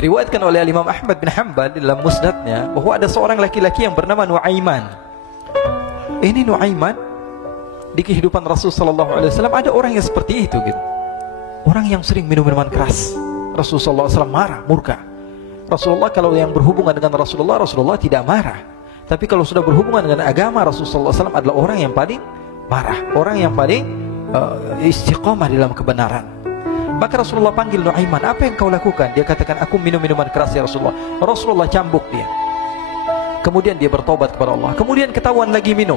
Diriwayatkan oleh Imam Ahmad bin Hanbal dalam musnadnya bahwa ada seorang laki-laki yang bernama Nuaiman. Ini Nuaiman, di kehidupan Rasul sallallahu alaihi wasallam ada orang yang seperti itu gitu. Orang yang sering minum minuman keras. Rasulullah SAW marah, murka. Rasulullah kalau yang berhubungan dengan Rasulullah tidak marah. Tapi kalau sudah berhubungan dengan agama, Rasulullah SAW adalah orang yang paling marah, orang yang paling istiqomah dalam kebenaran. Maka Rasulullah panggil Nuaiman, apa yang kau lakukan? Dia katakan, aku minum minuman keras ya Rasulullah. Rasulullah cambuk dia. Kemudian dia bertobat kepada Allah. Kemudian ketahuan lagi minum.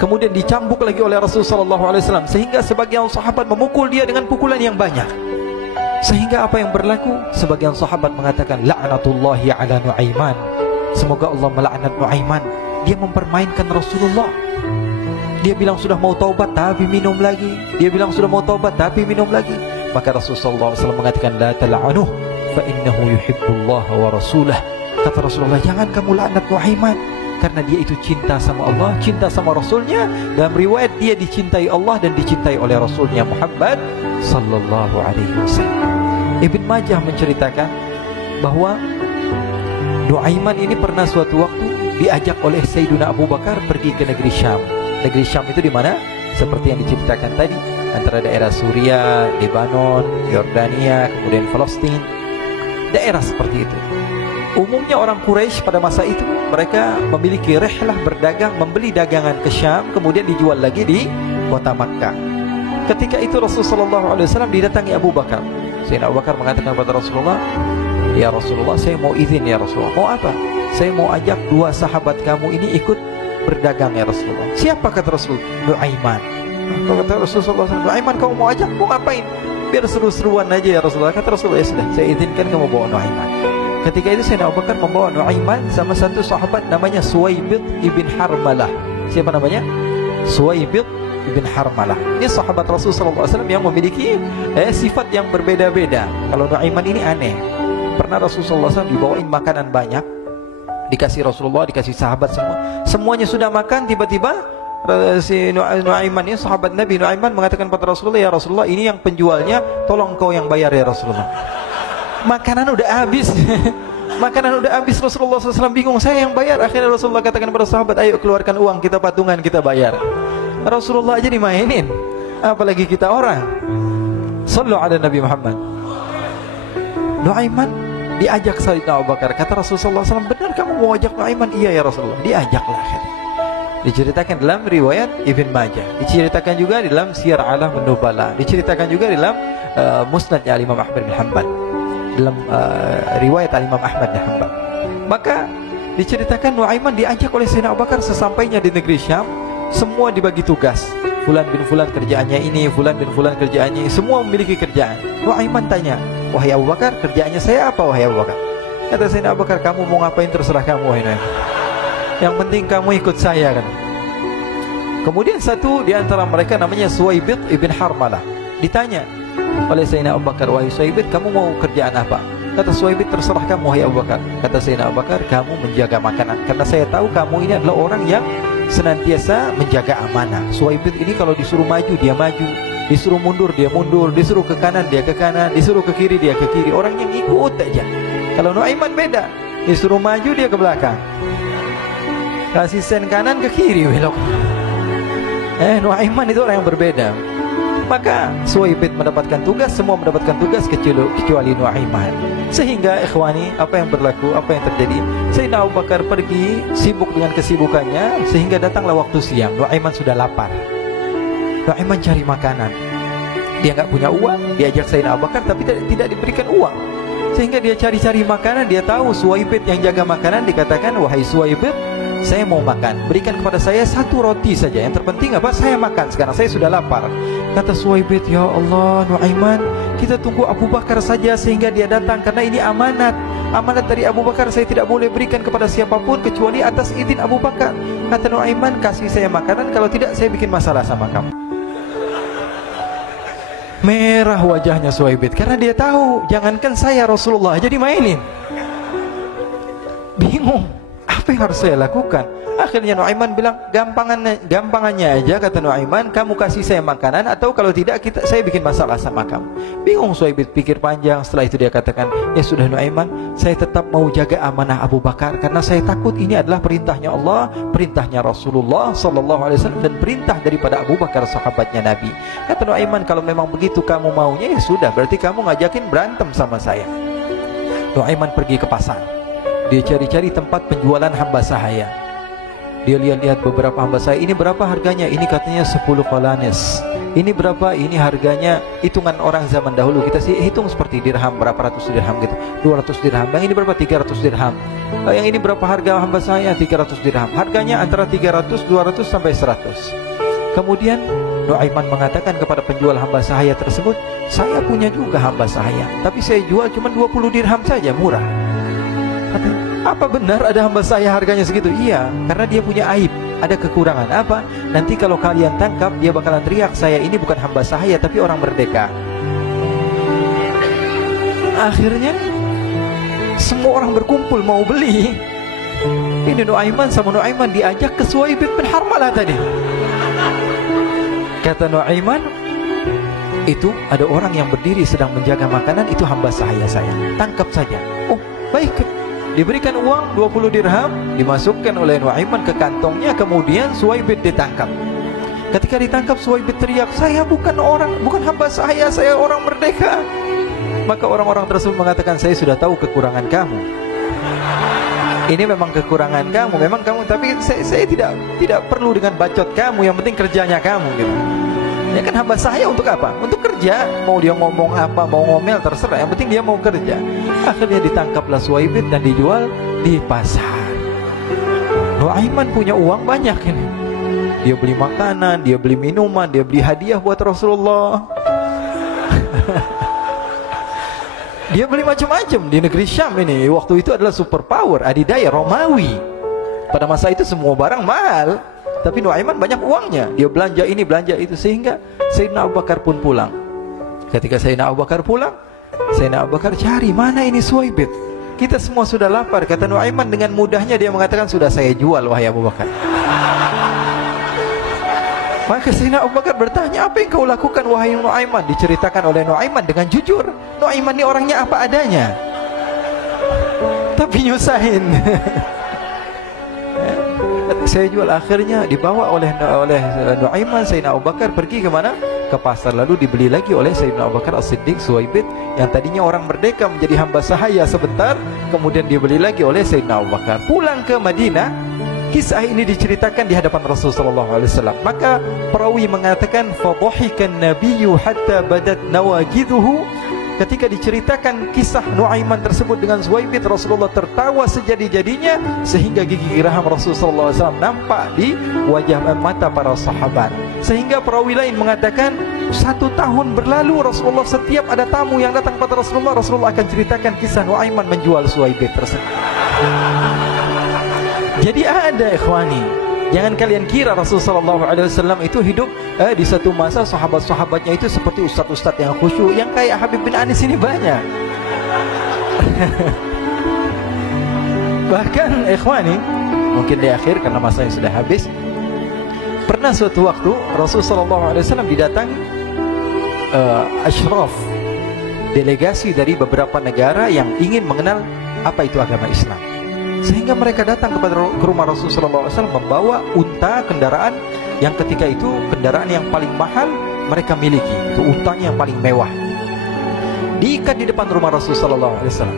Kemudian dicambuk lagi oleh Rasulullah SAW, sehingga sebagian sahabat memukul dia dengan pukulan yang banyak. Sehingga apa yang berlaku? Sebagian sahabat mengatakan, la'natullahi ala Nuaiman. Semoga Allah melaknat Nuaiman. Dia mempermainkan Rasulullah. Dia bilang sudah mau taubat tapi minum lagi. Dia bilang sudah mau taubat tapi minum lagi. Maka Rasulullah SAW mengatakan, la tal'anuh fa innahu yuhibbullah wa rasulah. Kata Rasulullah, jangan kamu laknat Nuaiman, karena dia itu cinta sama Allah, cinta sama Rasulnya. Dalam riwayat dia dicintai Allah dan dicintai oleh Rasulnya Muhammad sallallahu alaihi wasallam. Ibn Majah menceritakan bahwa Nuaiman ini pernah suatu waktu diajak oleh Sayyidina Abu Bakar pergi ke negeri Syam. Negeri Syam itu di mana? Seperti yang diceritakan tadi, antara daerah Suriah, Lebanon, Yordania, kemudian Palestina. Daerah seperti itu. Umumnya orang Quraisy pada masa itu mereka memiliki rihlah berdagang, membeli dagangan ke Syam, kemudian dijual lagi di kota Makkah. Ketika itu Rasulullah SAW didatangi Abu Bakar. Sayyidina Abu Bakar mengatakan kepada Rasulullah, ya Rasulullah, saya mau izin ya Rasulullah. Mau apa? Saya mau ajak dua sahabat kamu ini ikut berdagang ya Rasulullah. Siapa? Kata Rasulullah, Nuaiman. Kata Rasulullah SAW, Nuaiman kamu mau ajak? Mau ngapain? Biar seru-seruan aja ya Rasulullah. Kata Rasulullah, ya sudah, saya izinkan kamu bawa Nuaiman. Ketika itu Sayyidina Abu Bakar membawa Nuaiman sama satu sahabat namanya Suwaibid ibn Harmalah. Siapa namanya? Suwaibid ibn Harmalah. Ini sahabat Rasulullah SAW yang memiliki sifat yang berbeda-beda. Kalau Nuaiman ini aneh. Pernah Rasulullah SAW dibawain makanan banyak, dikasih Rasulullah, dikasih sahabat semua. Semuanya sudah makan, tiba-tiba si Nuaiman ini, sahabat Nabi Nuaiman mengatakan kepada Rasulullah, ya Rasulullah, ini yang penjualnya, tolong kau yang bayar ya Rasulullah. Makanan udah habis. Makanan udah habis. Rasulullah SAW bingung, saya yang bayar. Akhirnya Rasulullah katakan kepada sahabat, ayo keluarkan uang, kita patungan, kita bayar. Rasulullah aja dimainin, apalagi kita orang. Sallu ala Nabi Muhammad. Nuaiman diajak Sayyidina Abu Bakar. Kata Rasulullah SAW, benar kamu mau ajak Nuaiman? Iya ya Rasulullah. Diajaklah akhirnya. Diceritakan dalam riwayat Ibn Majah, diceritakan juga dalam Siyar A'lam An-Nubala, diceritakan juga dalam Musnadnya Imam Ahmad bin Hanbal, dalam riwayat Imam Ahmad bin Hanbal. Maka diceritakan Nuaiman diajak oleh Sayyidina Abu Bakar. Sesampainya di negeri Syam, semua dibagi tugas. Fulan bin Fulan kerjaannya ini, Fulan bin Fulan kerjaannya ini, semua memiliki kerjaan. Nuaiman tanya, wahai Abu Bakar, kerjaannya saya apa wahai Abu Bakar? Kata Sayyidina Abu Bakar, kamu mau ngapain terserah kamu wahai Nuaiman. Yang penting kamu ikut saya kan. Kemudian satu di antara mereka namanya Suwaibid ibn Harmalah. Ditanya oleh Sayyidina Abu Bakar, wahai Suwaibid, kamu mau kerjaan apa? Kata Suwaibid, terserah kamu wahai Abu Bakar. Kata Sayyidina Abu Bakar, kamu menjaga makanan, karena saya tahu kamu ini adalah orang yang senantiasa menjaga amanah. Suwaibid ini kalau disuruh maju dia maju, disuruh mundur dia mundur, disuruh ke kanan dia ke kanan, disuruh ke kiri dia ke kiri. Orang yang ikut aja. Kalau Nuaiman beda, disuruh maju dia ke belakang, kasih sen kanan ke kiri belok. Nuaiman itu orang yang berbeda. Maka Suwaibid mendapatkan tugas, semua mendapatkan tugas kecuali Nuaiman. Sehingga ikhwani, apa yang berlaku, apa yang terjadi? Sayyidina Abu Bakar pergi sibuk dengan kesibukannya, sehingga datanglah waktu siang. Nuaiman sudah lapar. Nuaiman cari makanan. Dia nggak punya uang, diajak Sayyidina Abu Bakar tapi tidak diberikan uang. Sehingga dia cari-cari makanan. Dia tahu Suwaibid yang jaga makanan, dikatakan, wahai Suwaibid, saya mau makan, berikan kepada saya satu roti saja. Yang terpenting apa? Saya makan sekarang, saya sudah lapar. Kata Suwaibid, ya Allah Nuaiman, kita tunggu Abu Bakar saja sehingga dia datang, karena ini amanat. Amanat dari Abu Bakar, saya tidak boleh berikan kepada siapapun kecuali atas izin Abu Bakar. Kata Nuaiman, kasih saya makanan, kalau tidak saya bikin masalah sama kamu. Merah wajahnya Suwaibid, karena dia tahu, jangankan saya, Rasulullah jadi mainin. Bingung, apa yang harus saya lakukan? Akhirnya Nuaiman bilang, gampangannya aja, kata Nuaiman, kamu kasih saya makanan, atau kalau tidak saya bikin masalah sama kamu. Bingung Suhaib pikir panjang. Setelah itu dia katakan, ya sudah Nuaiman, saya tetap mau jaga amanah Abu Bakar, karena saya takut ini adalah perintahnya Allah, perintahnya Rasulullah sallallahu alaihi wasallam, dan perintah daripada Abu Bakar sahabatnya Nabi. Kata Nuaiman, kalau memang begitu kamu maunya, ya sudah, berarti kamu ngajakin berantem sama saya. Nuaiman pergi ke pasar. Dia cari-cari tempat penjualan hamba sahaya. Dia lihat-lihat beberapa hamba sahaya. Ini berapa harganya? Ini katanya 10 qalanis. Ini berapa? Ini harganya, hitungan orang zaman dahulu, kita sih hitung seperti dirham, berapa ratus dirham gitu, 200 dirham. Yang ini berapa? 300 dirham. Yang ini berapa harga hamba sahaya? 300 dirham. Harganya antara 300, 200 sampai 100. Kemudian Nuaiman mengatakan kepada penjual hamba sahaya tersebut, saya punya juga hamba sahaya, tapi saya jual cuma 20 dirham saja, murah. Katanya, apa benar ada hamba saya harganya segitu? Iya, karena dia punya aib, ada kekurangan. Apa? Nanti kalau kalian tangkap, dia bakalan teriak, saya ini bukan hamba sahaya tapi orang merdeka. Akhirnya semua orang berkumpul mau beli. Ini Nuaiman sama Nuaiman diajak ke Suhaib bin Harmalah tadi. Kata Nuaiman, itu ada orang yang berdiri sedang menjaga makanan, itu hamba sahaya saya, tangkap saja. Oh baik. Diberikan uang 20 dirham, dimasukkan oleh Nuaiman ke kantongnya, kemudian Suhaib ditangkap. Ketika ditangkap, Suhaib teriak, saya bukan hamba saya orang merdeka. Maka orang-orang tersebut mengatakan, saya sudah tahu kekurangan kamu. Ini memang kekurangan kamu, memang kamu, tapi saya tidak perlu dengan bacot kamu, yang penting kerjanya kamu gitu. Ya kan, hamba saya untuk apa? Untuk kerja. Mau dia ngomong apa, mau ngomel, terserah, yang penting dia mau kerja. Akhirnya ditangkaplah Suhaib dan dijual di pasar. Nuaiman punya uang banyak ini. Dia beli makanan, dia beli minuman, dia beli hadiah buat Rasulullah. Dia beli macam-macam di negeri Syam ini. Waktu itu adalah superpower, adidaya Romawi. Pada masa itu semua barang mahal, tapi Nuaiman banyak uangnya. Dia belanja ini, belanja itu, sehingga Sayyidina Abu Bakar pun pulang. Ketika Sayyidina Abu Bakar pulang, Sayyidina Abu Bakar cari, mana ini Suhaib? Kita semua sudah lapar. Kata Nuaiman dengan mudahnya dia mengatakan, sudah saya jual wahai Abu Bakar. Maka Sayyidina Abu Bakar bertanya, apa yang kau lakukan wahai Nuaiman? Diceritakan oleh Nuaiman dengan jujur. Nuaiman ini orangnya apa adanya, tapi nyusahin. Saya jual. Akhirnya dibawa oleh Nuaiman, Sayyidina Abu Bakar pergi ke mana? Ke pasar. Lalu dibeli lagi oleh Sayyidina Abu Bakar As-Siddiq Suhaib, yang tadinya orang merdeka menjadi hamba sahaya sebentar, kemudian dibeli lagi oleh Sayyidina Abu Bakar. Pulang ke Madinah, kisah ini diceritakan di hadapan Rasulullah SAW. Maka perawi mengatakan, fadhahikan nabiyyu hatta badat nawajiduhu. Ketika diceritakan kisah Nuaiman tersebut dengan Suhaib, Rasulullah tertawa sejadi-jadinya, sehingga gigi geraham Rasulullah SAW nampak di wajah mata para sahabat. Sehingga perawi lain mengatakan, 1 tahun berlalu Rasulullah, setiap ada tamu yang datang pada Rasulullah, Rasulullah akan ceritakan kisah Nuaiman menjual Suhaib tersebut. Jadi ada ikhwani, jangan kalian kira Rasulullah SAW itu hidup di satu masa sahabat-sahabatnya itu seperti ustadz-ustadz yang khusyuk, yang kayak Habib bin Anis ini banyak. Bahkan ikhwani, mungkin di akhir karena masanya sudah habis, pernah suatu waktu Rasulullah SAW didatangi asyraf, delegasi dari beberapa negara yang ingin mengenal apa itu agama Islam. Sehingga mereka datang ke rumah Rasulullah SAW membawa unta, kendaraan yang ketika itu kendaraan yang paling mahal mereka miliki, itu untanya yang paling mewah. Diikat di depan rumah Rasulullah SAW.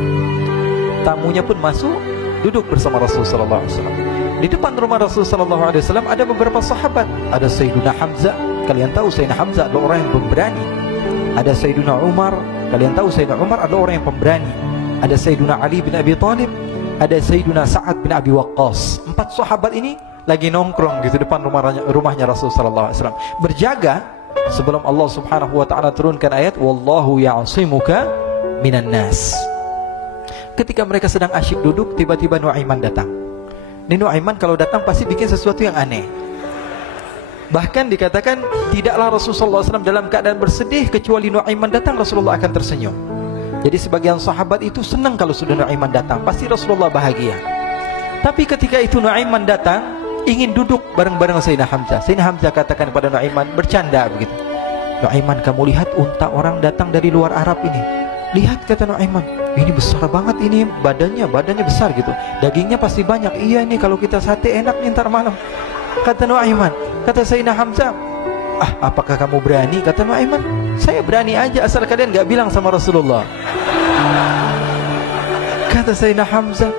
Tamunya pun masuk, duduk bersama Rasulullah SAW. Di depan rumah Rasulullah SAW ada beberapa sahabat. Ada Sayyiduna Hamzah. Kalian tahu Sayyidina Hamzah adalah orang yang pemberani. Ada Sayyiduna Umar. Kalian tahu Sayyidina Umar adalah orang yang pemberani. Ada Sayyiduna Ali bin Abi Thalib. Ada Sayyiduna Sa'ad bin Abi Waqqas. 4 sahabat ini lagi nongkrong gitu depan rumahnya Rasulullah SAW, berjaga sebelum Allah Subhanahu wa ta'ala turunkan ayat wallahu ya'simuka minan nas. Ketika mereka sedang asyik duduk, tiba-tiba Nuaiman datang. Ini Nuaiman kalau datang pasti bikin sesuatu yang aneh. Bahkan dikatakan tidaklah Rasulullah SAW dalam keadaan bersedih, kecuali Nuaiman datang Rasulullah akan tersenyum. Jadi sebagian sahabat itu senang kalau sudah Nuaiman datang, pasti Rasulullah bahagia. Tapi ketika itu Nuaiman datang, ingin duduk bareng-bareng Sayyidina Hamzah. Sayyidina Hamzah katakan kepada Nuaiman, bercanda begitu. Nuaiman, kamu lihat unta orang datang dari luar Arab ini. Lihat, kata Nuaiman, ini besar banget ini, badannya besar gitu. Dagingnya pasti banyak. Iya nih, kalau kita sate enak nih ntar malam. Kata Nuaiman. Kata Sayyidina Hamzah, apakah kamu berani? Kata Nuaiman, saya berani aja asal kalian gak bilang sama Rasulullah. Kata Sayyidina Hamzah,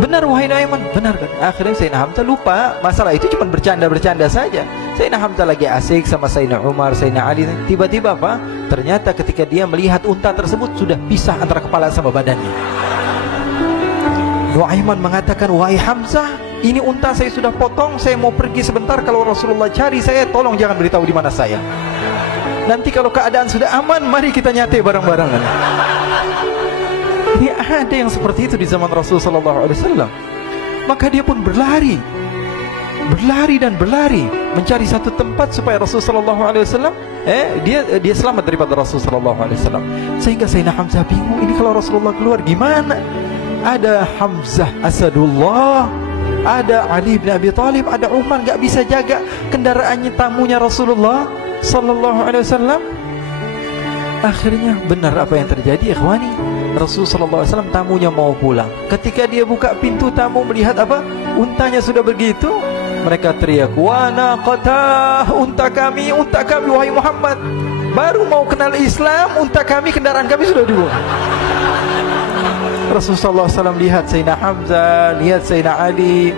benar wahai Nuaiman, benar kan? Akhirnya Sayyidina Hamzah lupa masalah itu, cuma bercanda-bercanda saja. Sayyidina Hamzah lagi asik sama Sayyidina Umar, Sayyidina Ali. Tiba-tiba apa? Ternyata ketika dia melihat unta tersebut sudah pisah antara kepala sama badannya. Nuaiman mengatakan, wahai Hamzah, ini unta saya sudah potong, saya mau pergi sebentar. Kalau Rasulullah cari saya, tolong jangan beritahu di mana saya. Nanti kalau keadaan sudah aman, mari kita nyate bareng-barengan. Ini ada yang seperti itu di zaman Rasulullah SAW. Maka dia pun berlari dan berlari mencari satu tempat supaya Rasulullah SAW dia selamat daripada Rasulullah SAW. Sehingga Sayyidina Hamzah bingung, ini kalau Rasulullah keluar gimana? Ada Hamzah Asadullah, ada Ali bin Abi Thalib, ada Umar, gak bisa jaga kendaraannya, tamunya Rasulullah Sallallahu Alaihi Wasallam. Akhirnya benar apa yang terjadi, ikhwani. Rasulullah SAW tamunya mau pulang. Ketika dia buka pintu tamu melihat apa? Untanya sudah begitu. Mereka teriak, wa naqatah, unta kami wahai Muhammad. Baru mau kenal Islam, unta kami, kendaraan kami sudah dibuang. Rasulullah SAW lihat Sayyidina Hamzah, lihat Sayyidina Ali.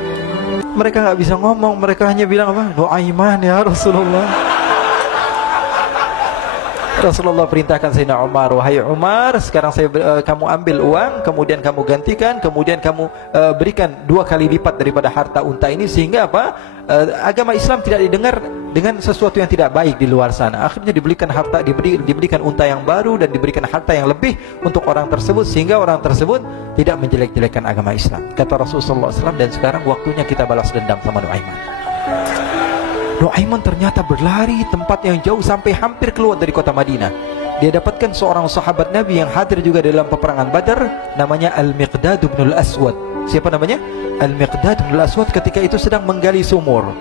Mereka gak bisa ngomong, mereka hanya bilang apa? Nuaiman ya Rasulullah. Rasulullah perintahkan Sayyidina Umar, wahai Umar, sekarang kamu ambil uang, kemudian kamu gantikan, kemudian kamu berikan 2 kali lipat daripada harta unta ini, sehingga apa? Agama Islam tidak didengar dengan sesuatu yang tidak baik di luar sana. Akhirnya diberikan harta, diberikan unta yang baru dan diberikan harta yang lebih untuk orang tersebut, sehingga orang tersebut tidak menjelek-jelekkan agama Islam. Kata Rasulullah SAW, dan sekarang waktunya kita balas dendam sama Nuaiman. Nuaiman ternyata berlari tempat yang jauh sampai hampir keluar dari kota Madinah. Dia dapatkan seorang sahabat Nabi yang hadir juga dalam peperangan Badar, namanya Al-Miqdad bin Al-Aswad. Siapa namanya? Al-Miqdad bin Al-Aswad ketika itu sedang menggali sumur.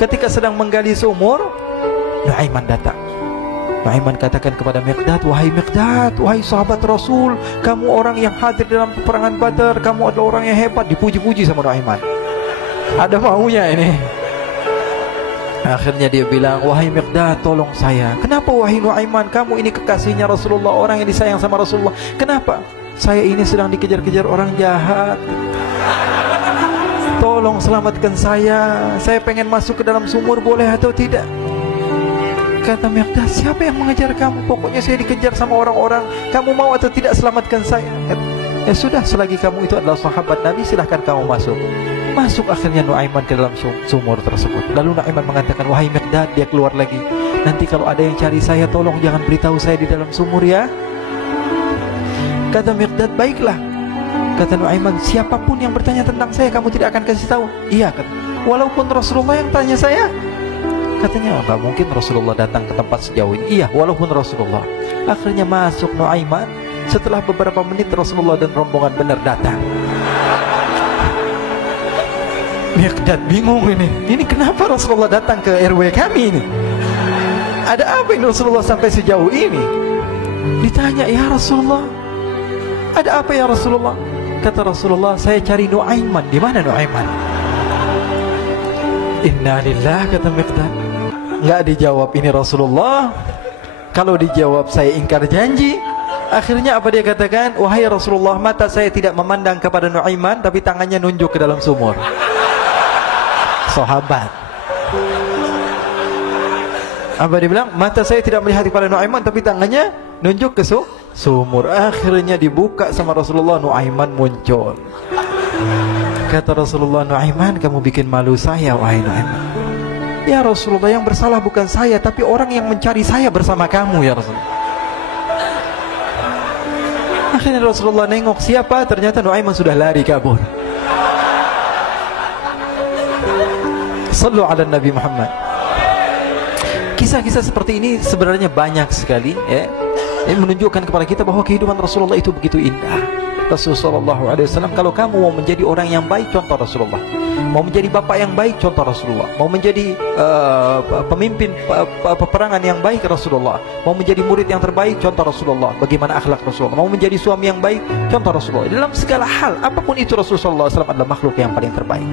Ketika sedang menggali sumur, Nuaiman datang. Nuaiman katakan kepada Miqdad, wahai Miqdad, wahai sahabat Rasul, kamu orang yang hadir dalam peperangan Badar, kamu adalah orang yang hebat. Dipuji-puji sama Nuaiman. Ada maunya ini. Akhirnya dia bilang, wahai Miqdad, tolong saya. Kenapa wahai Nuaiman, kamu ini kekasihnya Rasulullah, orang yang disayang sama Rasulullah. Kenapa? Saya ini sedang dikejar-kejar orang jahat. Tolong selamatkan saya. Saya pengen masuk ke dalam sumur, boleh atau tidak? Kata Miqdad, siapa yang mengejar kamu? Pokoknya saya dikejar sama orang-orang. Kamu mau atau tidak selamatkan saya? Ya sudah, selagi kamu itu adalah sahabat Nabi, silahkan kamu masuk. Masuk akhirnya Nuaiman ke dalam sumur tersebut. Lalu Nuaiman mengatakan, wahai Miqdad, dia keluar lagi. Nanti kalau ada yang cari saya, tolong jangan beritahu saya di dalam sumur ya. Kata Miqdad, baiklah. Kata Nuaiman, siapapun yang bertanya tentang saya, kamu tidak akan kasih tahu? Iya, kata. Walaupun Rasulullah yang tanya saya? Katanya, enggak mungkin Rasulullah datang ke tempat sejauh ini. Iya, walaupun Rasulullah. Akhirnya masuk Nuaiman. Setelah beberapa menit Rasulullah dan rombongan benar datang. Miqdad bingung ini. Ini kenapa Rasulullah datang ke RW kami ini? Ada apa ini Rasulullah sampai sejauh ini? Ditanya, ya Rasulullah, ada apa ya Rasulullah? Kata Rasulullah, saya cari Nuaiman. Di mana Nuaiman? Inna lillah, kata Miqdad. Nggak dijawab ini Rasulullah. Kalau dijawab saya ingkar janji. Akhirnya apa dia katakan? Wahai Rasulullah, mata saya tidak memandang kepada Nuaiman, tapi tangannya nunjuk ke dalam sumur. Sahabat. Apa dia bilang? Mata saya tidak melihat kepada Nuaiman, tapi tangannya nunjuk ke sumur. Akhirnya dibuka sama Rasulullah, Nuaiman muncul. Kata Rasulullah, Nuaiman, kamu bikin malu saya, wahai Nuaiman. Ya Rasulullah, yang bersalah bukan saya, tapi orang yang mencari saya bersama kamu ya Rasulullah. Akhirnya Rasulullah nengok, siapa? Ternyata Nuaiman sudah lari kabur. Sallu ala Nabi Muhammad. Kisah-kisah seperti ini sebenarnya banyak sekali ya. Ini menunjukkan kepada kita bahwa kehidupan Rasulullah itu begitu indah. Rasulullah SAW, kalau kamu mau menjadi orang yang baik, contoh Rasulullah. Mau menjadi bapak yang baik, contoh Rasulullah. Mau menjadi pemimpin peperangan yang baik, Rasulullah. Mau menjadi murid yang terbaik, contoh Rasulullah. Bagaimana akhlak Rasulullah. Mau menjadi suami yang baik, contoh Rasulullah. Dalam segala hal, apapun itu, Rasulullah SAW adalah makhluk yang paling terbaik.